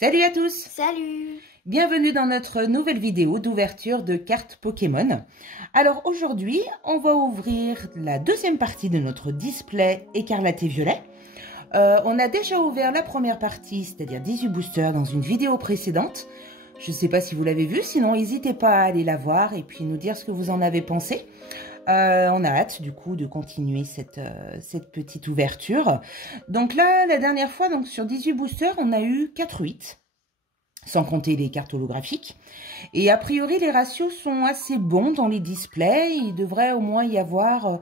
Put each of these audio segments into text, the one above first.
Salut à tous! Salut! Bienvenue dans notre nouvelle vidéo d'ouverture de cartes Pokémon. Alors aujourd'hui, on va ouvrir la deuxième partie de notre display écarlate et violet. On a déjà ouvert la première partie, c'est-à-dire 18 boosters dans une vidéo précédente. Je ne sais pas si vous l'avez vue, sinon n'hésitez pas à aller la voir et puis nous dire ce que vous en avez pensé. On a hâte du coup de continuer cette petite ouverture. Donc là, la dernière fois, donc sur 18 boosters, on a eu 4-8, sans compter les cartes holographiques. Et a priori, les ratios sont assez bons dans les displays. Il devrait au moins y avoir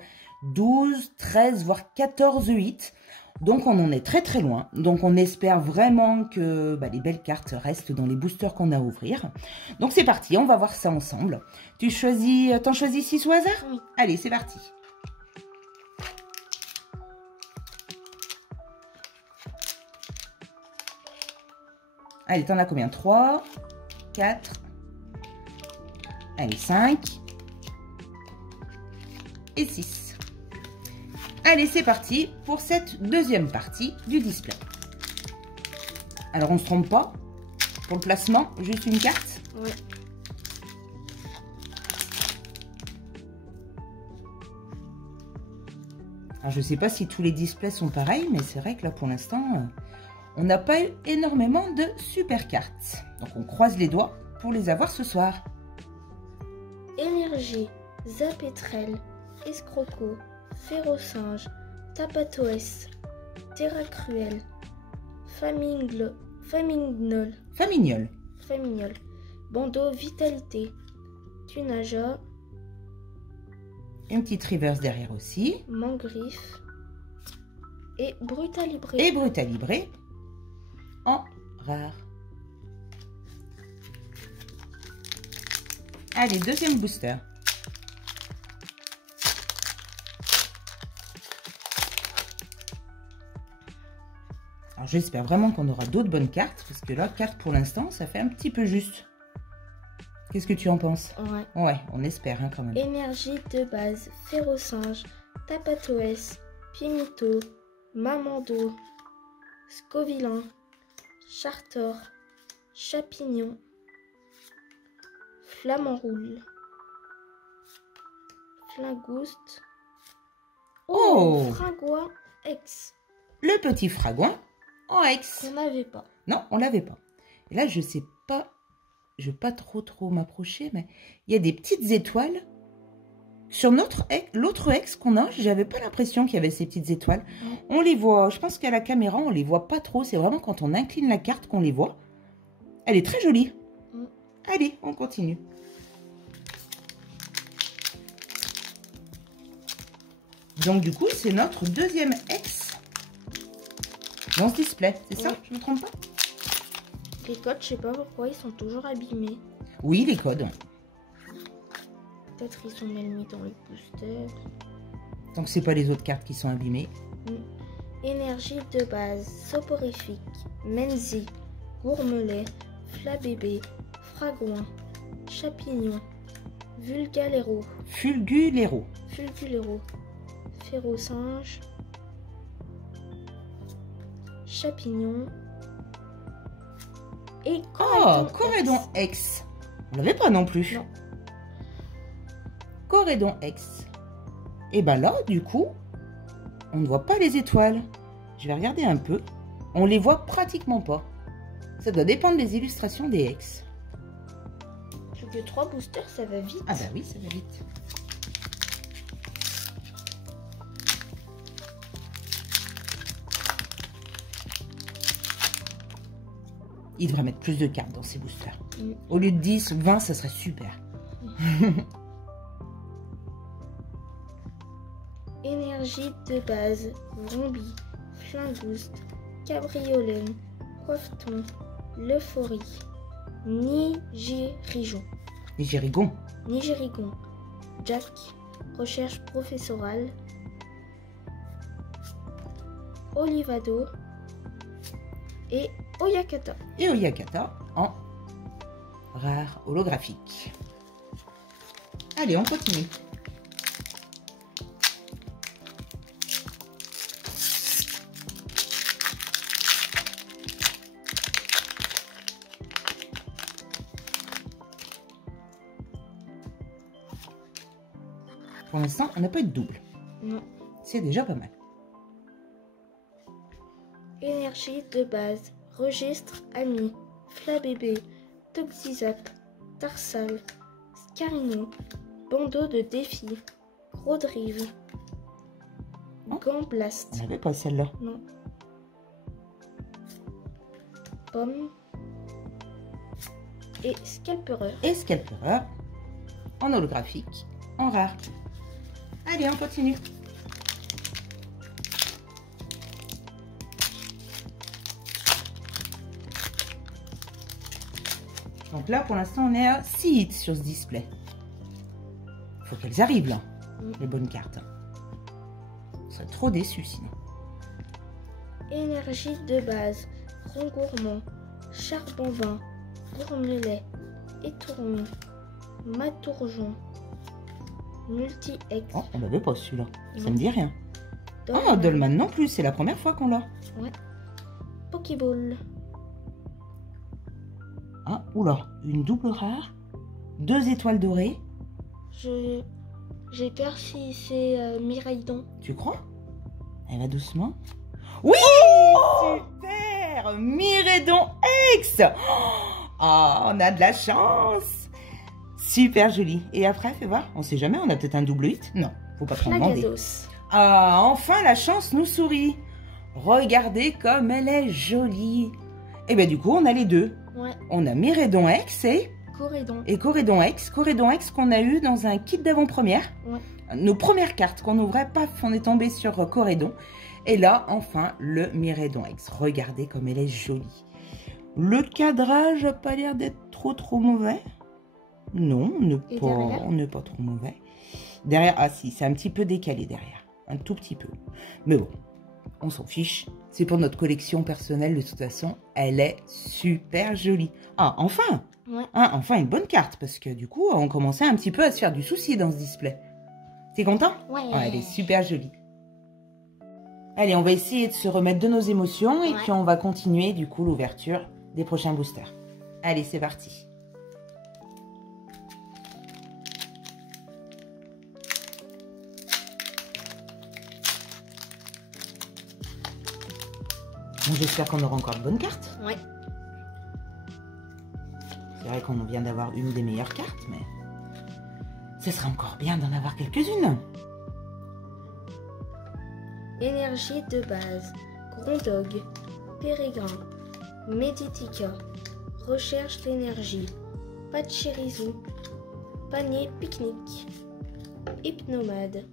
12, 13, voire 14 8. Donc on en est très très loin. Donc on espère vraiment que les belles cartes restent dans les boosters qu'on a à ouvrir. Donc c'est parti, on va voir ça ensemble. T'en choisis 6 au hasard? Oui. Allez, c'est parti. Allez, t'en as combien? 3, 4, allez, 5 et 6. Allez, c'est parti pour cette deuxième partie du display. Alors, on ne se trompe pas. Pour le placement, juste une carte. Oui. Alors, je ne sais pas si tous les displays sont pareils, mais c'est vrai que là, pour l'instant, on n'a pas eu énormément de super cartes. Donc, on croise les doigts pour les avoir ce soir. Énergie, Zapétrel, Escroco, Férocinge, Tapatoès, Terra Cruel, Famignol, Bandeau Vitalité, Tunaja, Une petite reverse derrière aussi. Mangriffe et Brutalibré. Et Brutalibré en rare. Allez, deuxième booster. Alors j'espère vraiment qu'on aura d'autres bonnes cartes, parce que là, 4 pour l'instant, ça fait un petit peu juste. Qu'est-ce que tu en penses? Ouais. Ouais, on espère quand même. Énergie de base, Férocinge, Tapatoès, Pimito, Mamando, Scovillain, Chartor, Chapignon, Flamanroule, Flingouste, Oh, Fringouin X, le petit Fragouin en X. qu'on n'avait pas. Non, on l'avait pas. Et là, je sais pas, je vais pas trop m'approcher, mais il y a des petites étoiles. Sur l'autre ex qu'on a, j'avais pas l'impression qu'il y avait ces petites étoiles. On les voit, je pense qu'à la caméra, on les voit pas trop. C'est vraiment quand on incline la carte qu'on les voit. Elle est très jolie. Allez, on continue. Donc du coup, c'est notre deuxième ex dans ce display. C'est ça? Ouais. Je me trompe pas? Les codes, je sais pas pourquoi, ils sont toujours abîmés. Oui, les codes. Peut-être ils sont mal mis dans le booster. Donc c'est pas les autres cartes qui sont abîmées. Énergie de base, Soporifique, Menzi, Gourmelet, Flabébé, Fragouin, Chapignon, Fulgulero, Férocinge, Chapignon et Corédon X. On l'avait pas non plus. Non. Corédon X. Et ben là, du coup, on ne voit pas les étoiles. Je vais regarder un peu. On les voit pratiquement pas. Ça doit dépendre des illustrations des X. Plus que 3 boosters, ça va vite. Ah bah oui, ça va vite. Il devrait mettre plus de cartes dans ces boosters. Au lieu de 10, 20, ça serait super. Énergie de base, Vrombi, Flingouste, Cabriolet, Coifton, L'Euphorie, Nigérigon, Jack, Recherche professorale, Olivado et Oyakata. Et Oyakata en rare holographique. Allez, on continue. Pour l'instant, on n'a pas eu de double. Non. C'est déjà pas mal. Énergie de base. Registre ami. Flabébé. Toxizap. Tarsal. Scarino. Bandeau de défi. Grodrive. Oh. Gamblast. On n'avait pas celle-là. Non. Pomme. Et Scalpereur. Et Scalpereur. En holographique. En rare. Allez, on continue. Donc là, pour l'instant, on est à 6 hits sur ce display. Faut qu'elles arrivent, là, les bonnes cartes. On serait trop déçus, sinon. Énergie de base. Rongourmand. Charbon-vin. Gourmelet. Étourmi. Matourgeon. Multi-ex. Oh, on l'avait pas celui-là. Ça Non. me dit rien. Dolman. Oh, Dolman non plus, c'est la première fois qu'on l'a. Ouais. Pokéball. Ah, oula, une double rare. 2 étoiles dorées. J'ai peur si c'est Miraidon. Tu crois? Elle va doucement. Oui! Super! Miredon X! Oh, on a de la chance! Super joli. Et après, fais voir. On sait jamais, on a peut-être un double hit. Non, faut pas trop demander. Flagazos. Ah, enfin la chance nous sourit. Regardez comme elle est jolie. Et bien du coup, on a les deux. Ouais. On a Miredon X Corédon. et Corédon X. Corédon X qu'on a eu dans un kit d'avant-première. Ouais. Nos premières cartes qu'on ouvrait, paf, on est tombé sur Corédon. Et là, enfin, le Miredon X. Regardez comme elle est jolie. Le cadrage n'a pas l'air d'être trop mauvais. Non, on n'est pas trop mauvais. Derrière, ah si, c'est un petit peu décalé derrière. Un tout petit peu. Mais bon, on s'en fiche. C'est pour notre collection personnelle de toute façon. Elle est super jolie. Ah, enfin! Ouais. Ah, enfin une bonne carte, parce que du coup, on commençait un petit peu à se faire du souci dans ce display. T'es content? Ouais. Ah, elle est super jolie. Allez, on va essayer de se remettre de nos émotions et puis on va continuer du coup l'ouverture des prochains boosters. Allez, c'est parti. Bon, j'espère qu'on aura encore de bonnes cartes. Ouais. C'est vrai qu'on vient d'avoir une des meilleures cartes, mais ce serait encore bien d'en avoir quelques-unes. Énergie de base. Grondog. Pérégrin. Meditica. Recherche d'énergie. Pachirisu. Panier pique-nique. Hypnomade.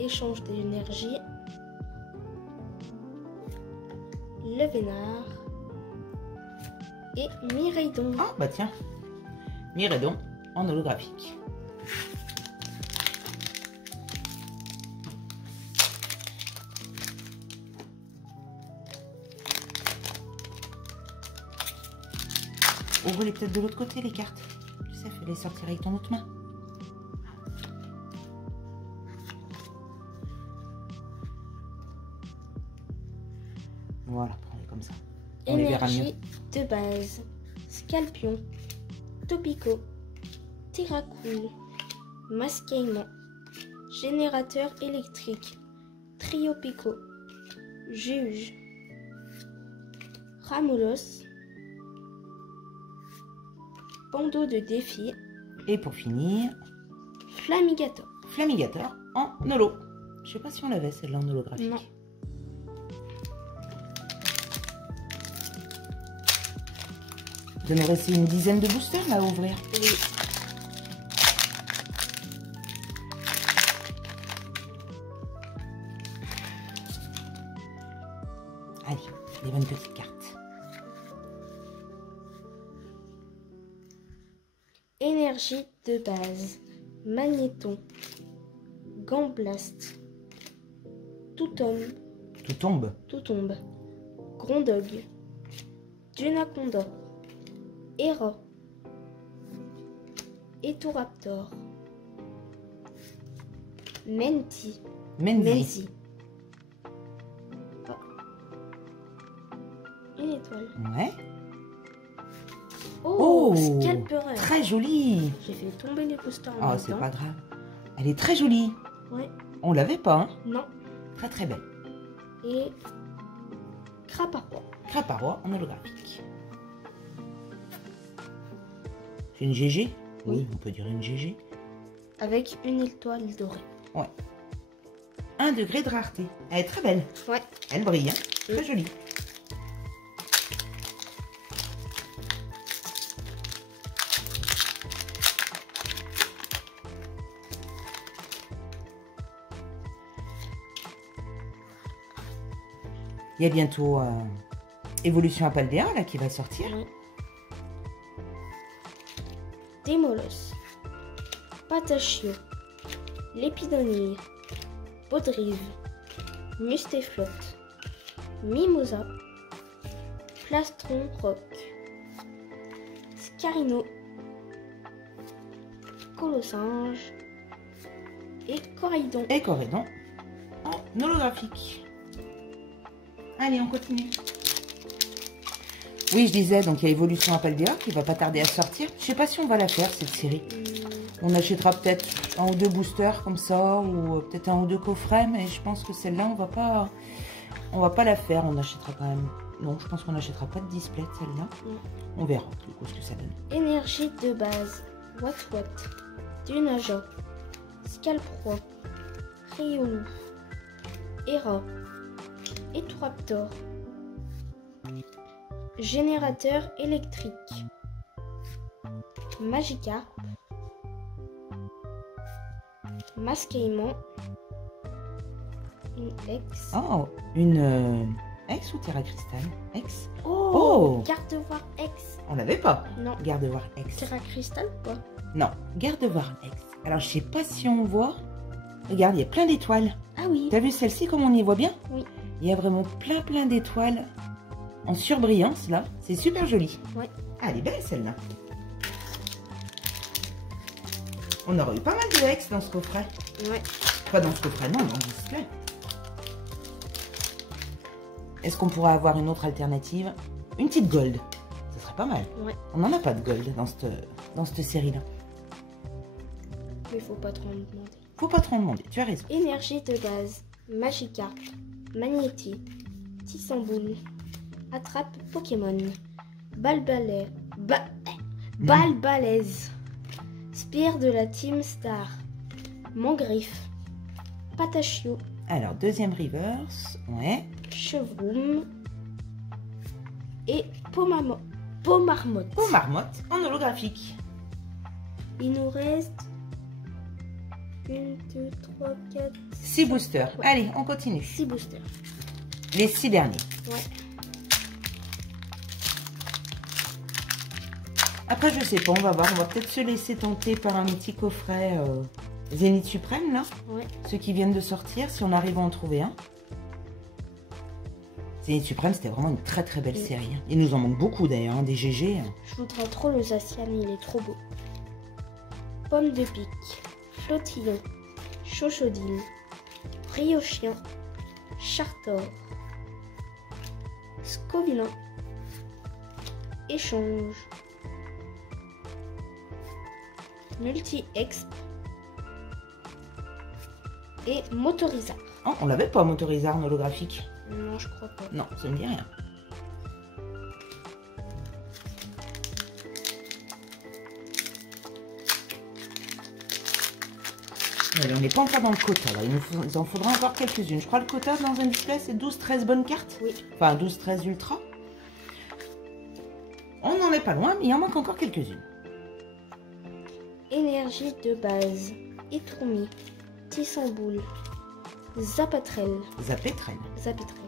Échange d'énergie. Levénard. Et Miraidon. Ah, bah tiens. Miredon en holographique. Ouvre-les peut-être de l'autre côté, les cartes. Tu sais, fais-les sortir avec ton autre main. Voilà, prends-les comme ça. On les verra mieux. Énergie de base. Scalpion. Topico. Terracool. Masquement. Générateur électrique. Triopico. Juge. Ramolos. Bandeau de défi. Et pour finir, Flamigator. Flamigator en holo. Je sais pas si on l'avait celle-là en holographique. Non. Il nous reste une dizaine de boosters là à ouvrir. Oui. Allez, les bonnes petites cartes. Énergie de base. Magnéton. Gamblast. Tout homme. Tout tombe. Tout tombe. Grondog. Dunaconda. Hera. Etoraptor. Menti. Menzi. Oh. Une étoile. Ouais. Oh, Scalpereur. Très jolie. J'ai fait tomber les boosters en Oh, même c'est temps. pas grave. Elle est très jolie. Ouais. On l'avait pas, hein? Non. Très très belle. Et Craparois. Craparois en holographique. C'est une GG? Oui, on peut dire une GG. Avec une étoile dorée. Ouais. 1 degré de rareté. Elle est très belle. Ouais. Elle brille, hein? Très jolie. Il y a bientôt Évolution Apaldea là qui va sortir. Oui. Démolos. Patachio. Lépidonille. Baudrive. Mustéflotte. Mimosa. Plastron rock. Scarino. Colossinge. Et Coraidon. Et Corédon en holographique. Allez, on continue. Oui, je disais, donc il y a Évolution Apaldea qui va pas tarder à sortir. Je sais pas si on va la faire cette série. On achètera peut-être 1 ou 2 boosters comme ça, ou peut-être 1 ou 2 coffrets, mais je pense que celle-là, on va pas la faire. On achètera quand même. Non, je pense qu'on n'achètera pas de display de celle-là. On verra du coup ce que ça donne. Énergie de base. Wat. Dunaja. Scalproie. Riolu. Hera. Etraptor. Générateur électrique. Magikarp. Masquement. Une ex. Oh, une ex ou Terra Cristal? Ex? Oh, Gardevoir ex. On l'avait pas. Non. Gardevoir ex. Terra Cristal ou pas? Non, Gardevoir ex. Alors, je sais pas si on voit. Regarde, il y a plein d'étoiles. Ah oui. T'as vu celle-ci, comme on y voit bien? Oui. Il y a vraiment plein d'étoiles en surbrillance, là. C'est super joli. Ouais. Ah, elle est belle, celle-là. On aurait eu pas mal de ex dans ce coffret. Ouais. Pas dans ce coffret, non, dans le display. Est-ce qu'on pourrait avoir une autre alternative? Une petite gold. Ce serait pas mal. Ouais. On n'en a pas de gold dans cette série-là. Mais faut pas trop en demander. Faut pas trop en demander, tu as raison. Énergie de base. Magikarp. Magnéti. Tissamboule. Attrape Pokémon. Balbalaise. Balbalaise. Spire de la Team Star. Mangriffe. Patachio. Alors, deuxième reverse. Ouais. Chevroom. Et Pomarmotte. Marmotte en holographique. Il nous reste 1, 2, 3, 4, 6 boosters. Ouais. Allez, on continue. 6 boosters. Les 6 derniers. Ouais. Après, je sais pas, on va voir. On va peut-être se laisser tenter par un petit coffret Zénith Suprême, là. Ouais. Ceux qui viennent de sortir, si on arrive à en trouver un. Zénith Suprême, c'était vraiment une très belle série. Hein. Il nous en manque beaucoup d'ailleurs, hein, des GG. Je voudrais trop le Zacian, il est trop beau. Pomme de pique. Flottillon. Chochodile. Briochien. Chartor. Scovillain. Échange. Multi-exp. Et Motorizard. Oh, on l'avait pas, Motorizard en holographique. Non, je crois pas. Non, ça me dit rien. Mais on n'est pas encore dans le quota, là. Il en faudra encore quelques-unes. Je crois que le quota dans un display, c'est 12-13 bonnes cartes. Oui. Enfin, 12-13 ultra. On n'en est pas loin, mais il en manque encore quelques-unes. Énergie de base. Étourmi. Tissamboule. Zapatrelle. Zapétrel. Zapitrelle.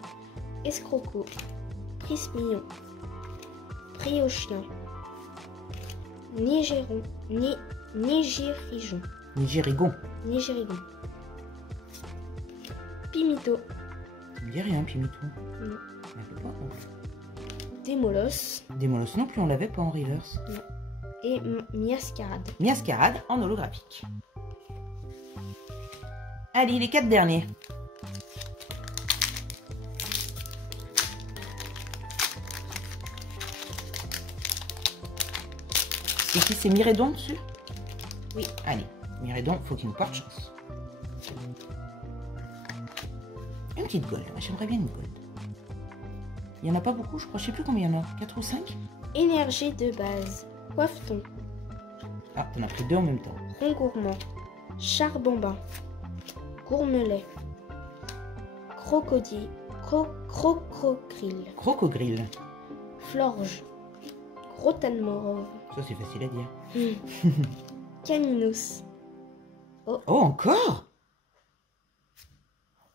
Escroco. Prismillon. Briochien. Nigérigon. Nigérigon. Nigérigon. Pimito. Ça me dit rien, Pimito. Non. On l'avait pas. Démolos. Démolos non plus, on l'avait pas en reverse. Et Miascarade. Miascarade en holographique. Allez, les 4 derniers. C'est qui? C'est Miredon dessus? Oui. Allez, Miredon, faut qu'il nous porte chance. Une petite gold. J'aimerais bien une gold. Il n'y en a pas beaucoup, je crois. Je sais plus combien il y en a. 4 ou 5? Énergie de base. Coiffe-ton. Ah, t'en as pris 2 en même temps. Rond gourmand. Charbon-bain. Gourmelet. Crocodile. Crocogrill. Crocogrill. Florge. Grotanmorov. Ça, c'est facile à dire. Caninos. Oh, encore?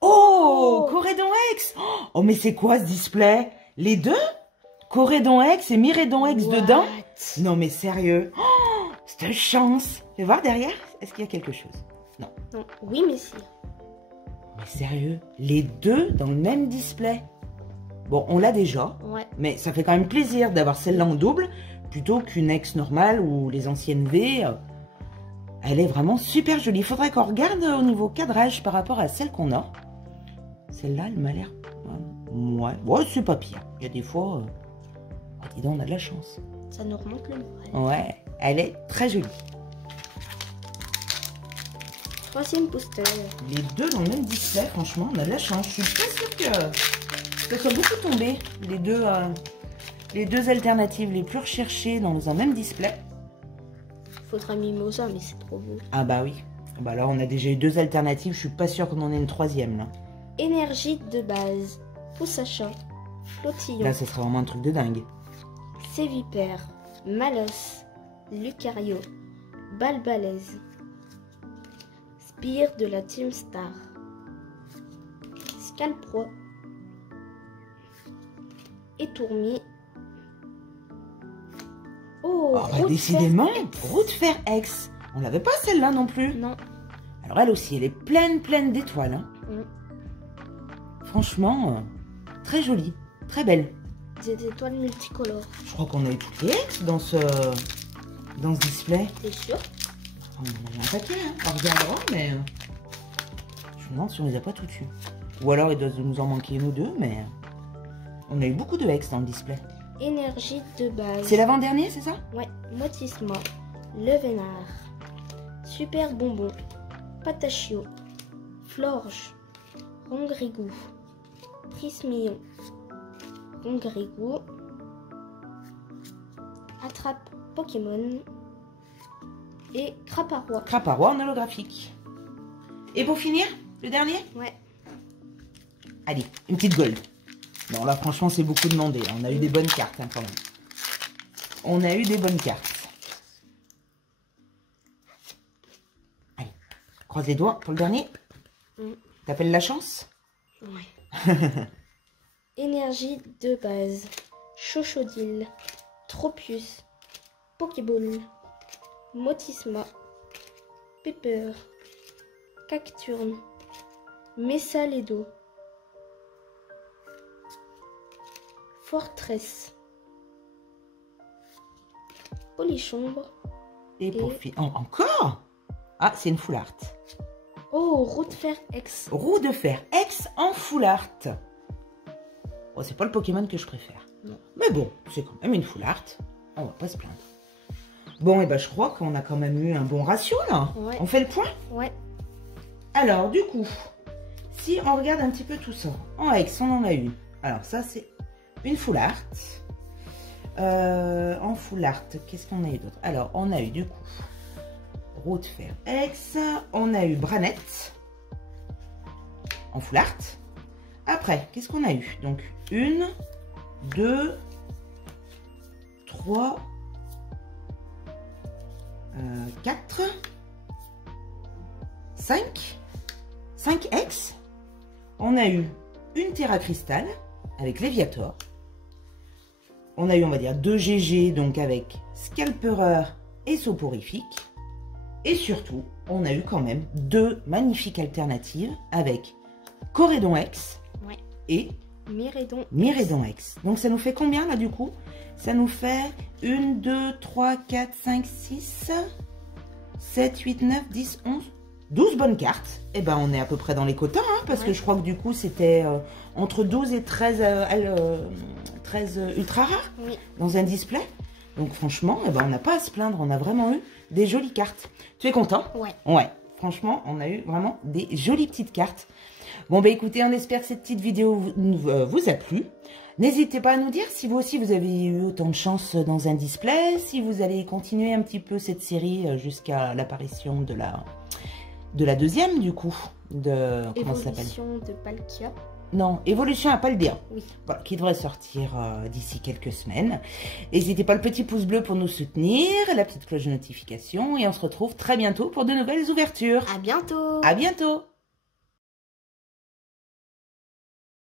Oh, Corédon X. Oh, mais c'est quoi ce display? Les deux? Corédon X et Miredon X dedans? Non, mais sérieux. Oh, cette chance. Fais voir derrière. Est-ce qu'il y a quelque chose? Non. Non. Oui, messire. Mais sérieux, les deux dans le même display. Bon, on l'a déjà, Ouais. mais ça fait quand même plaisir d'avoir celle-là en double, plutôt qu'une X normale ou les anciennes V. Elle est vraiment super jolie. Il faudrait qu'on regarde au niveau cadrage par rapport à celle qu'on a. Celle-là, elle m'a l'air... Ouais, c'est pas pire. Il y a des fois... Oh, dis donc, on a de la chance. Ça nous remonte le moral. Ouais, elle est très jolie. Troisième booster. Les deux dans le même display, franchement, on a de la chance. Je suis pas sûre que ça soit beaucoup tombé. Les deux alternatives les plus recherchées dans un même display. Faudra Mimosa, mais c'est trop beau. Ah bah oui. Bah là, on a déjà eu 2 alternatives. Je suis pas sûre qu'on en ait une troisième, là. Énergie de base. Pousse à chat. Flottillon. Là, ça serait vraiment un truc de dingue. Sévipère. Malos. Lucario. Balbalaise. Spire de la Team Star. Scalpro. Étourmi. Oh, Oh, bah, route décidément, fer X. route fer X. On l'avait pas celle-là non plus. Non. Alors elle aussi, elle est pleine d'étoiles. Hein. Franchement, très jolie, très belle. Des étoiles multicolores. Je crois qu'on a eu toutes les X dans ce display. T'es sûr? On en a un paquet, hein. On regardera, mais je me demande si on les a pas toutes eues. Ou alors il doit nous en manquer une ou deux, mais on a eu beaucoup de X dans le display. Énergie de base. C'est l'avant-dernier, c'est ça? Ouais. Motisma. Levénard. Super bonbon. Patachio. Florge. Rongrigou. Prismillon. Rongrigou. Attrape Pokémon. Et Craparois. Craparois en holographique. Et pour finir, le dernier? Ouais. Allez, une petite gold. Non, là, franchement, c'est beaucoup demandé. On a eu des bonnes cartes, hein, quand même. On a eu des bonnes cartes. Allez, croise les doigts pour le dernier. T'appelles la chance? Ouais. Énergie de base. Chochodile. Tropius. Pokéball. Motisma. Pepper. Cacturne. Messaledo. Fortress. Polichombre. Et pour encore? Ah, c'est une full art. Oh, route fer X. Roue de fer X en full art. Oh, c'est pas le Pokémon que je préfère. Non. Mais bon, c'est quand même une full art. On va pas se plaindre. Bon, et ben je crois qu'on a quand même eu un bon ratio, là. Ouais. On fait le point? Ouais. Alors, du coup, si on regarde un petit peu tout ça, en X, on en a eu. Alors, ça, c'est une full art. En full art, qu'est-ce qu'on a eu d'autre? Alors, on a eu, du coup, roue de fer X. On a eu Branette en full art. Après, qu'est-ce qu'on a eu? Donc, 1, 2, 3, 4, 5 X. On a eu une Terra Cristal avec Léviator. On a eu, on va dire, 2 GG, donc avec Scalperer et Soporifique. Et surtout, on a eu quand même 2 magnifiques alternatives avec Corédon X Ouais. et Miredon. X. Donc ça nous fait combien là du coup? Ça nous fait 1, 2, 3, 4, 5, 6, 7, 8, 9, 10, 11, 12 bonnes cartes. Et ben on est à peu près dans les quotas, hein, parce que je crois que du coup c'était entre 12 et 13 ultra rares Oui. dans un display. Donc franchement, eh ben, on n'a pas à se plaindre. On a vraiment eu des jolies cartes. Tu es content? Ouais. Ouais. Franchement, on a eu vraiment des jolies petites cartes. Bon, bah écoutez, on espère que cette petite vidéo vous a plu. N'hésitez pas à nous dire si vous aussi vous avez eu autant de chance dans un display, si vous allez continuer un petit peu cette série jusqu'à l'apparition de la deuxième, du coup. Comment ça s'appelle? Évolution de Palkia. Non, Évolution à Paldea. Oui. Voilà, qui devrait sortir d'ici quelques semaines. N'hésitez pas le petit pouce bleu pour nous soutenir, la petite cloche de notification, et on se retrouve très bientôt pour de nouvelles ouvertures. À bientôt. À bientôt.